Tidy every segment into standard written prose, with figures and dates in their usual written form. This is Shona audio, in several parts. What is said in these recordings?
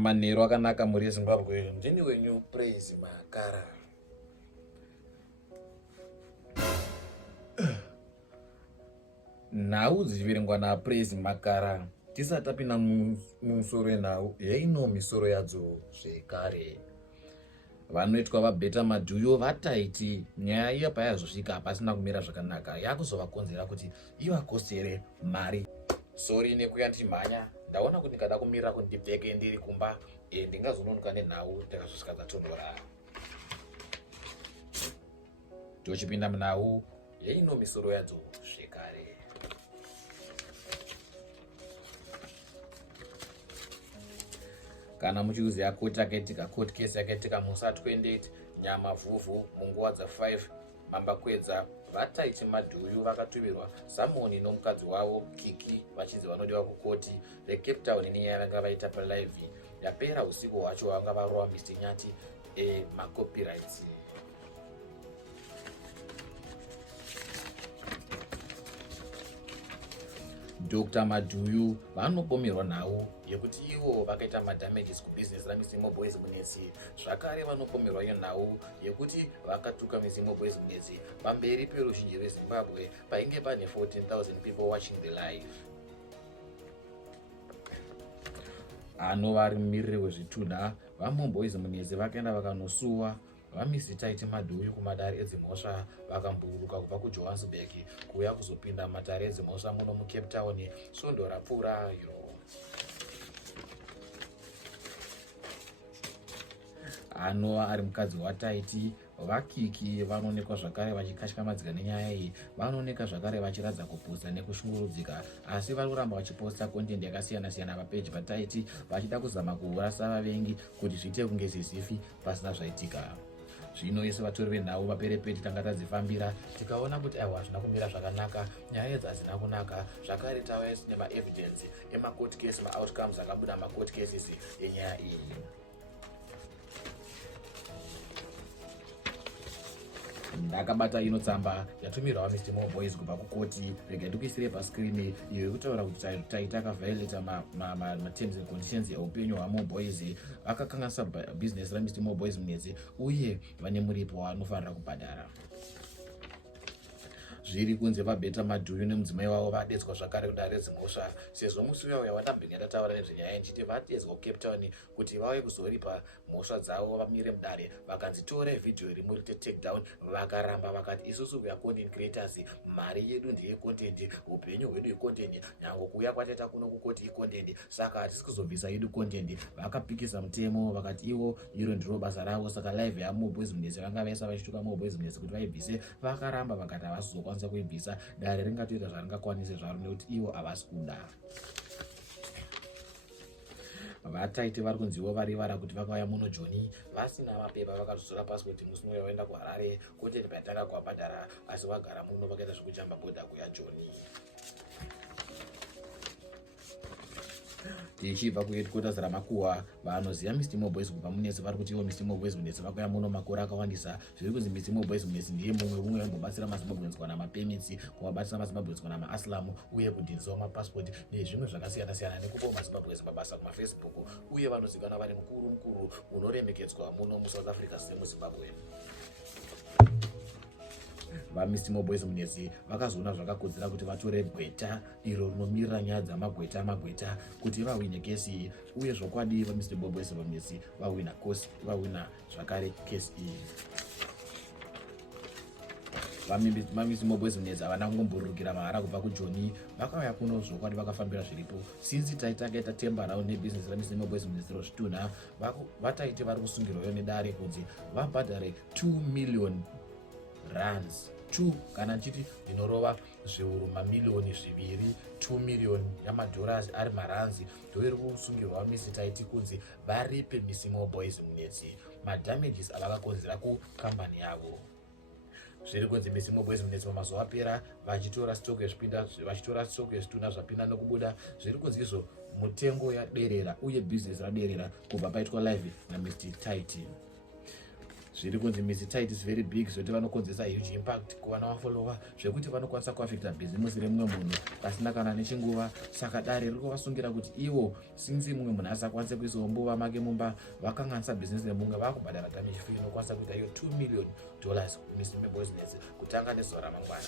Manero akanaka muri Zimbabwe. Ndini wenyu Praise Makara. Nhau dzichiverengwa naPraise Makara. Tisati tapinda mumusoro enhau yaino misoro yadzo zvekare. Vanoitwa vabheta madhuyo vaTytie nyaya iya payazosvika pasina kumira zvakanaka yakuzovakonzera kuti ivakosere mari. Sori nekuya ndichimhanya ndaona kuti ndingada kumira kuti ndibveke ndiri kumba ndingazononoka nenhau ndakazosvika dzatondora. Tochipinda munhau yaino misoro yadzo zvekare. Kana muchiuziva court yakaitika court case yakaitika musa 28 nyama vhuvhu munguva dza5 mambakwedza vaTytie madhuyu vakatuvirwa Samoni nomukadzi wavo Kiki vachinzi vanodiwa kukoti reCape Town nenyaya yavanga vaita palive yapera usiku hwacho vanga varova Mr. Nyati macopyrights. Dr. Madhuyu vanopomerwa nhau yekuti ivo vakaita madamages kubusiness raMR Munetsi. Zvakare vanopomerwa iyo nhau yekuti vakatuka Mr. Munetsi pamberi peruzhinji rweZimbabwe painge pane 14,000 people watching the live. Anova ari mumiriri wezvitunha vaMR Munetsi vakaenda vakanosuwa vaMr Tytie madhuyu kumadare edzimhosva vakamburuka kubva kuJohannesburg kuuya kuzopinda matare edzimhosva muno muCape Town svondo rapfuura iro. Anova ari mukadzi waTytie vaKiki vanoonekwa zvakare vachikashikamadziga nenyaya iyi. Vanooneka zvakare vachiradza kuposta nekushungurudzika asi vari kuramba vachiposta content yakasiyana-siyana papeji paTytie vachida kuzama kuurasa vavengi kuti zviite kunge zizifi pasina zvaitika. Zvino isi vatori venhau vaperepeti tanga tadzifambira tikaona kuti aiwa hazvina kumira zvakanaka, nyaya idzi hadzina kunaka. Zvakare tauya nemaevidence emacourt case maoutcomes akabuda macourt cases enyaya iyi. Ndakabata ino tsamba yatumirwa vaMR kubva kukoti. Rega ndikuisire paskrini iyo yekutaura kuti Tytie akaviolata terms and conditions eupenyu hwaMR. Vakakanganisa business raMr Munetsi uye vane muripo waanofanira kubhadhara. Zviri kunze vabheta madhuyu nemudzimai wavo vadetswa zvakare kudare dzimhosva sezvo musi uya watambenge ndataura nezvenyaya nchiti vadetswa kuCape Town kuti vauye kuzoripa mhosva dzavo vamire mudare vakanzi tore vhidhiyo iri muri takedown vakaramba vakati isusu we are content creators, mari yedu ndeye content, upenyu hwedu icontent, nyange kuuya kwataita kuno kukoti icontent, saka hatisi kuzobvisa yedu content. Vakapikisa mutemo vakati ivo iro ndiro basa ravo. Saka live yaMR Munetsi vanga vaisa vachituka MR Munetsi kuti vaibvise vakaramba vakati havazokwanisa kuibvisa, dare ringatoita zvaringakwanise zvaro nekuti ivo havasi kuda. VaTytie vari kunzivo varivara kuti vakauya muno Joni vasina mapepa vakazozora pasi kuti musi uya vaenda kuHarare content paitanga kuabhadhara asi vagara muno vakaita zvekujamba bhodha kuya Joni. Tichibva kuheadquarters ramakuhwa vanoziva Mr. Munetsi kubva Munetsi vari kuti ivo Mr. Munetsi vakauya muno makore akawandisa. Zviri kunzi Mr. Munetsi ndiye mumwe vambobatsira maZimbabweans kuwana mapermits, kuvabatsira maZimbabweans kuwana maasilamu uye kudhinisa mapasipoti nezvimwe zvakasiyana-siyana nekupawo maZimbabweans mabasa kumaFacebook uye vanozivikanwa vari mukuru unoremekedzwa muno muSouth Africa semuZimbabwe. VaMr. Munetsi vakazoona zvakakodzera kuti vatore gweta iro rinomirira nyaya dzamagweta kuti vahwine kesi iyi uye zvokwadi vaMr. Munetsi vahwina zvakare kesi iyi. VaMr. Munetsi havana kungomburukira mahara kubva kuJoni vakauya kuno zvokwadi vakafambira zviripo. Since Tytie akaita tembarau nebhizinesi raMr. Munetsi rozvitunha vaTytie vari kusungirwayo nedare kunzi vabhadhare 2 million rands. 2 kana nchiti ndinorova zviuru mamiliyoni zviviri 2 million yamadhollars ari maranzi ndoiri kusungirwa Mr. Tytie kunzi varipe Mr. Munetsi madamages avakakonzera kukambani yavo. Zviri kunzi Mr. Munetsi pamazuva apera vachitora stock yezvitunha zvapinda nokubuda. Zviri kunzi izvo mutengo yaderera uye business raderera kubva paitwa live naMr. Tytie. zviri kunzi Mrs. Tytie is very big, zvekuti vanokonzesa huge impact kuvana vafollower, zvekuti vanokwanisa kuaffecta bhizimusi remumwe munhu pasina kana nechinguva. Saka dare riri kuvasungira kuti ivo sinzi mumwe munhu asakwanise kuisawo mbuva make mumba, vakanganisa bhizimusi remumwe, vakubhadhara damage fee inokwanisa kuita iyo $2 million kuMoreboys kutanga nezuva ramangwana.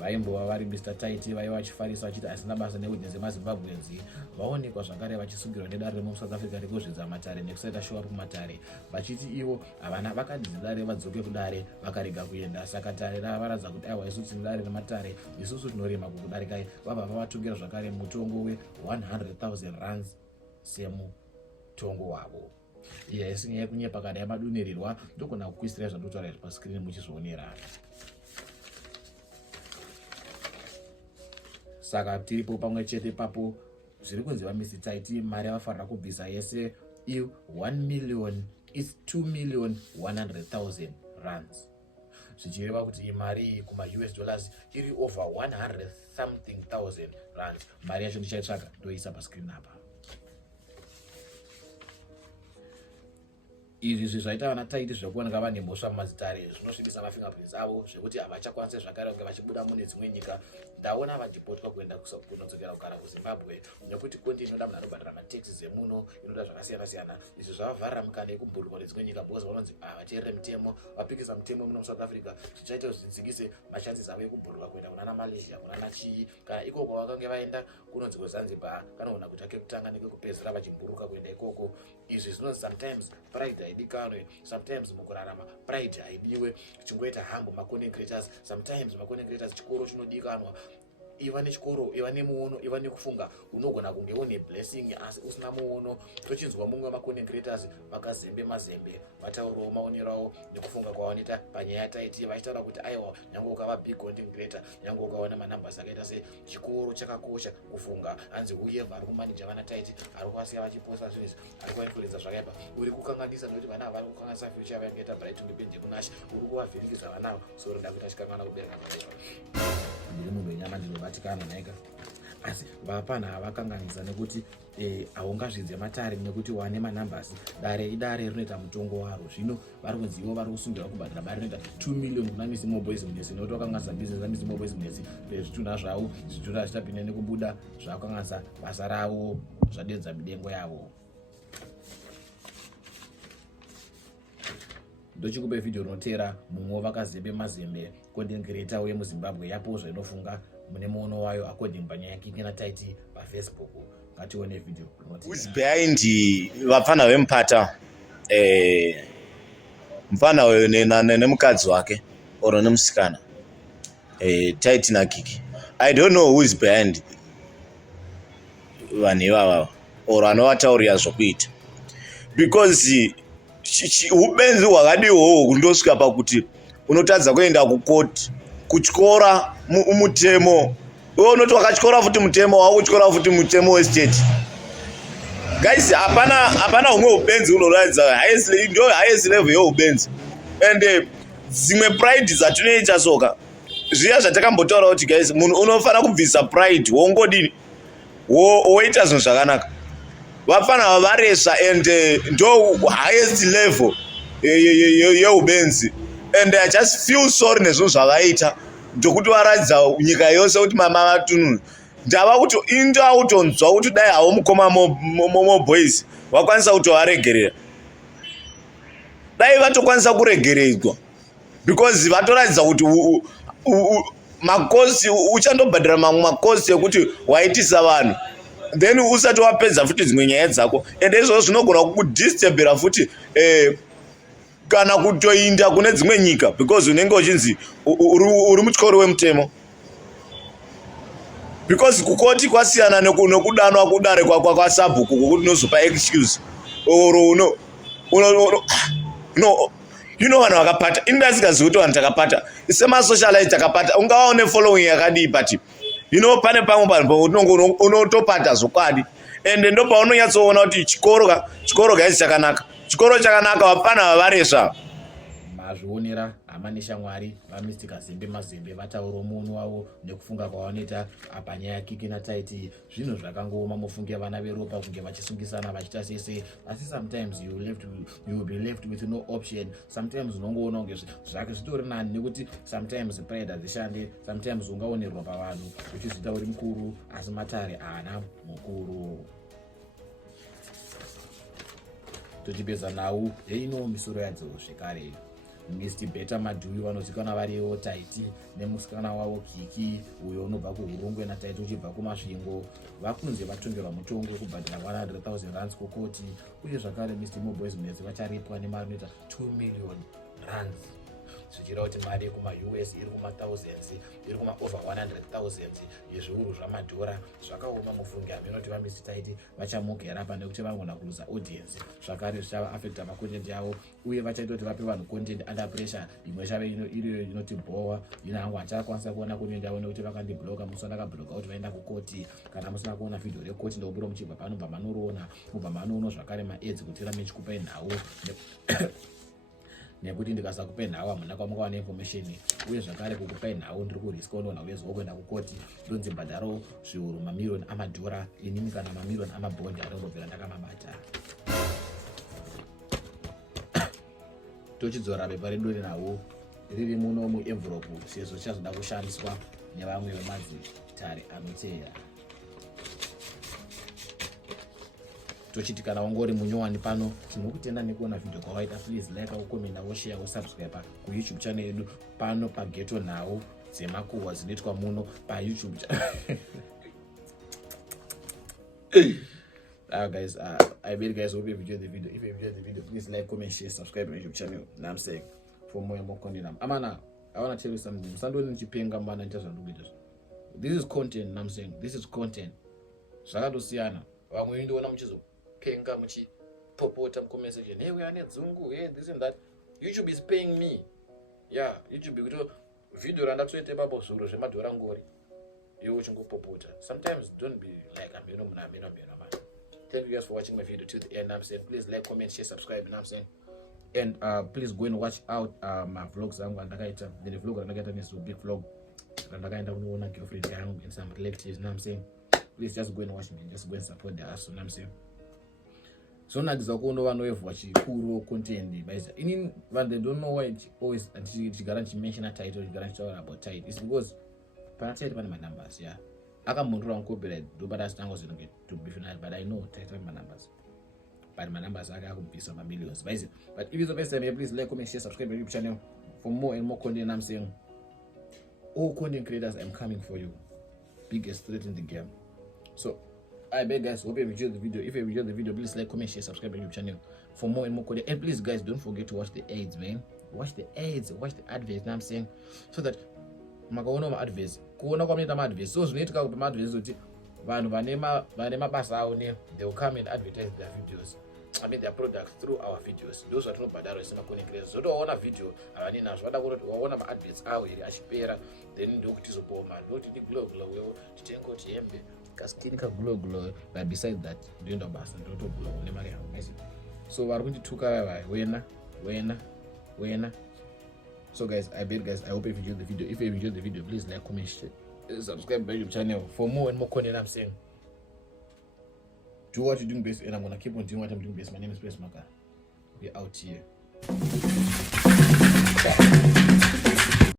Vaimbova vari Mr. Tytie vaiva vachifarisa vachiti asina basa nehudhi dzemaZimbabweans vaonekwa zvakare vachisungirwa nedare remuSouth Africa rekuzvidza matare nekusaita show up kumatare, vachiti ivo havana vakadhidza dare vadzoke kudare vakarega kuenda. Saka tare ravaradza kuti aiwa isu tine dare rematare, isusu tinorema kukudarikai. Vabva vavatungira zvakare mutongo we R100,000 rands semutongo wavo. Iya isinyaya yekunyepa kana yamadunirirwa ndogona kukuisira zvandotaura paskrini muchizvionera. Saka tiripo pamwe chete papo zviri kunzi vaMrs. Tytie mari yavafarira kubvisa yese $1 million is $2,100,000 rands, zvichireva kuti mari kuma-US dollars iri over 100 something thousand rands. Mari yacho ndichaitsvaga ndoisa paskrini apa. Izvi zvaita vana Tytie zvekuoneka vane mhosva mumazitare zvinosvibisa mafingerprints avo zvekuti havachakwanise zvakare kunge vachibuda mune dzimwe nyika. Ndaona vachipotwa kuenda kunodzokera kugara kuZimbabwe nekuti konti inoda munhu anobhadhara mataxes emuno, inoda zvakasiyana siyana. Izvi zvavavharira mukana yekumburukwa nedzimwe nyika because vanonzi havateerere mitemo, vapikisa mutemo muno muSouth Africa, zvichaita kuti zvidzikise machances avo ekubhuruka kuenda kunana Malaysia kunana chii, kana ikoko vakange vaenda kunonzi kuZanzibar kana kuna kuita kekutanga nekekupedzisira vachibhuruka kuenda ikoko. Izvi zvinonzi sometimes pride haidikanwe, sometimes mukurarama pride haidiwe, chingoita hambo macontent creators. Sometimes macontent creators chikoro chinodikanwa, iva nechikoro, iva nemuono, iva nekufunga. Unogona kunge une blessing asi usina muono. Tochinzwa mumwe macontent creators vakazembe mazembe vataurawo maonero avo nekufunga kwavanoita panyaya yaTytie, vachitaura kuti aiwa nyange ukava big content creator, nyange ukaona manumbers akaita se chikoro chakakosha kufunga. Hanzi uye vari kumanija vana Tytie, ari kuvasiya vachiposta zvinhu izvi, ari kuvainfluenza zvakaipa. Uri kukanganisa nokuti vana vari kukanganisa future vaingaita bright undepenje kunashi, uri kuvavhiringisa vanavo soro ndakuita chikangana kubereka zvakaipa. Ndiri munhu wenyama ndinovatikana naika, asi vapana havakanganisa nekuti haungazvidze matare nekuti wane manumbers. Dare idare rinoita mutongo waro. Zvino vari kunzi ivo vari kusungira kubhadhara mari inoita $2 million kuna yaMoreboys Munetsi nekuti vakanganisa bhizinesi yaMoreboys Munetsi zvitunha zvavo, zvitunha zvichapinda nekubuda zvavakanganisa basa ravo zvadenza midengo yavo. Ndochikupe vhidhiyo rinotera mumwe vakazembe mazembe content creator wemuZimbabwe yapo zvainofunga mune muono wayo according panyaya yake naTytie paFacebook. Ngatione vhidhiyo rinotera. Who's behind vapfana vemupata mufana uyu nemukadzi wake oro nemusikana Tytie naKiki. I don't know who is behind vanhu ivava oro anovataurira zvokuita, because ubenzi hwakadiwowo kundosvika pakuti unotadza kuenda kukoti kuchikora mutemo. Iwe unoti wakachikora futi mutemo, wakuchikora futi mutemo westate. Guys, hapana humwe ubenzi unoratidza highest level yeubenzi. And dzimwe pride dzatinoita soka zviya zvatakambotaura kuti guys, munhu unofanira kubvisa pride wongodini woita zvinhu zvakanaka. Vapfana varesva and ndo highest level yeubenzi. And I just feel sorry nezvinhu zvavaita ndokuti varatidza nyika yose kuti mamatunhu ndava kuti indautonzwa kuti dai havo mukoma Moreboys vakwanisa kutovaregerera, dai vatokwanisa kuregeredzwa, because vatoratidza kuti makosi uchandobhadhira mamwe makosi ekuti waitisa vanhu then usati wapedza futi dzimwe nyaya dzako. And izvozvo zvinogona kukudistebhera futi kana kutoinda kune dzimwe nyika, because unenge uchinzi uri mutyori wemutemo. Because kukoti kwasiyana nekudanwa kudare kwasabhuku kokuti unozopa excuse oro vanhu vakapata. Indasingazivi kuti vanhu takapata semasocialite takapata, ungava une following yakadii, but pane pamwe panhu unonge unotopata zvokwadi. And ndo paunonyatsoona kuti chikoro gaisi chakanaka, chikoro chakanaka, vapana vavaresva. mazvionera hama neshamwari vaMr Kazembe Mazembe vataura munhu wavo nekufunga kwavanoita panyaya Kiki naTytie. Zvinhu zvakangooma mufunge vana veropa kunge vachisungisana vachita sese, asi sometimes you will be left with no option. Sometimes unongoona kunge zvake zvitori nani nekuti sometimes pride hadzishande, sometimes ungaonerwa pavanhu uchizvita uri mukuru asi matare haana mukuru. Tochipedza nhau yeino misoro yadzo zvekare. Mr Beta Madhuyi vanozikanwa variwo Tytie nemusikana wavo Kiki uyo unobva kuHurungwe naTytie uchibva kuMasvingo vakunze vatongerwa mutongo wekubhadhira 100,000 rands kukoti, uye zvakare neMoboys Munetsi vacharipwa nemari inoita 2 million rands, zvichireva kuti mari yekuma-US iri kuma-thousands, iri kuma-over 100,000 yezviuru zvamadhora. Zvakaoma mufungi aminoti vaMr Tytie vachamugera apa nekuti vangona kuluza audience, zvakare zvichava affecta macontent yavo, uye vachaita kuti vape vanhu content under pressure. Imwe ichave iriyo inoti bhowa, ina hangu hachakwanisa kuona content yavo nekuti vakandibloka. Musi ndakabloka kuti vaenda kukoti, kana musina kuona video rekoti ndokubura muchibva pano bva manoroona, mubva manoona zvakare maedzi kuti rame chikupai nhau nekuti ndikasakupai nhau hamuna kwamukawana information, uye zvakare kukupai nhau ndiri kuriska unoona wezo kuenda kukoti ndonzi bhadharo zviuru mamirioni amadhora, inini kana mamirioni amabhondi anongobvira ndakamabata. Tochidzora bepa redu renhau riri muno muenvelope sezvo chazoda kushandiswa nevamwe vemadzitare anoteera. Tochiti kana wangori munyowani pano tinokutenda nekuona video kwawaita, please like, ukomenda, woshare, wosubscribe kuYouTube channel yedu pano pageto nhau dzemakuhwa dzinoitwa muno paYouTube channel. Guys, I bet guys hope you enjoyed the video. If you enjoyed the video, please like, comment, share, subscribe to my YouTube channel. Now I'm saying for more and more content. Amana, I want to tell you something. This is content. Now I'm saying this is content. Zvakatosiyana. Vamwe ndinoona muchizopenga muchipopota mucomment section, hey we are nedzungu, hey this and that. YouTube is paying me. Yeah, YouTube because video randatoite papo zviro zvemadhora ngori. Iwe uchingopopota. Sometimes don't be like ameno man. Thank you guys for watching my video to the end. I'm saying please like, comment, share, subscribe. And I'm saying, and please go and watch out my vlogs. I'm going to the vlog and I get a big vlog. And I kind of want to girlfriend and some relatives. And I'm saying, please just go and watch me and just go and support the ass. And I'm saying, so now this is one way of watching cool content. But they don't know why it always and she guarantee mention a title. She guarantee about Tytie. It's because Tytie one of my numbers. Yeah. I can monitor on copyright, do but that's not to be final, but I know Tytie my numbers. But my numbers are going to be some millions. But if it's the best time, please like, comment, share, subscribe to my YouTube channel for more and more content. I'm saying, all content creators, I'm coming for you. Biggest threat in the game. So I beg guys, hope you enjoyed the video. If you enjoyed the video, please like, comment, share, subscribe to my YouTube channel for more and more content. And please guys, don't forget to watch the ads, man. Watch the ads, watch the adverts. I'm saying, so that makaona ma-adverts kuona kwaminoita ma-adverts, so zvinoitika kuti ma-adverts kuti vanhu vane mabasa avo they will come and advertise their videos, I mean their products through our videos. Those vatinobhadhara semacontent creators zotowaona video havani nazvo, vada kuti waona ma-adverts avo here achipera, then ndokuti tizopuwa mari, ndokuti ndiglow wewo titengoti hembe kaskini kaglow, but beside that ndoenda basa ndotoglow nemari yangu. So vari kundituka vava wena. So guys, I bet guys, I hope you enjoyed the video. If you enjoyed the video, please like, comment, share, subscribe to my YouTube channel for more and more content. I'm saying, do what you're doing best, and I'm gonna keep on doing what I'm doing best. My name is Maka. We're out here.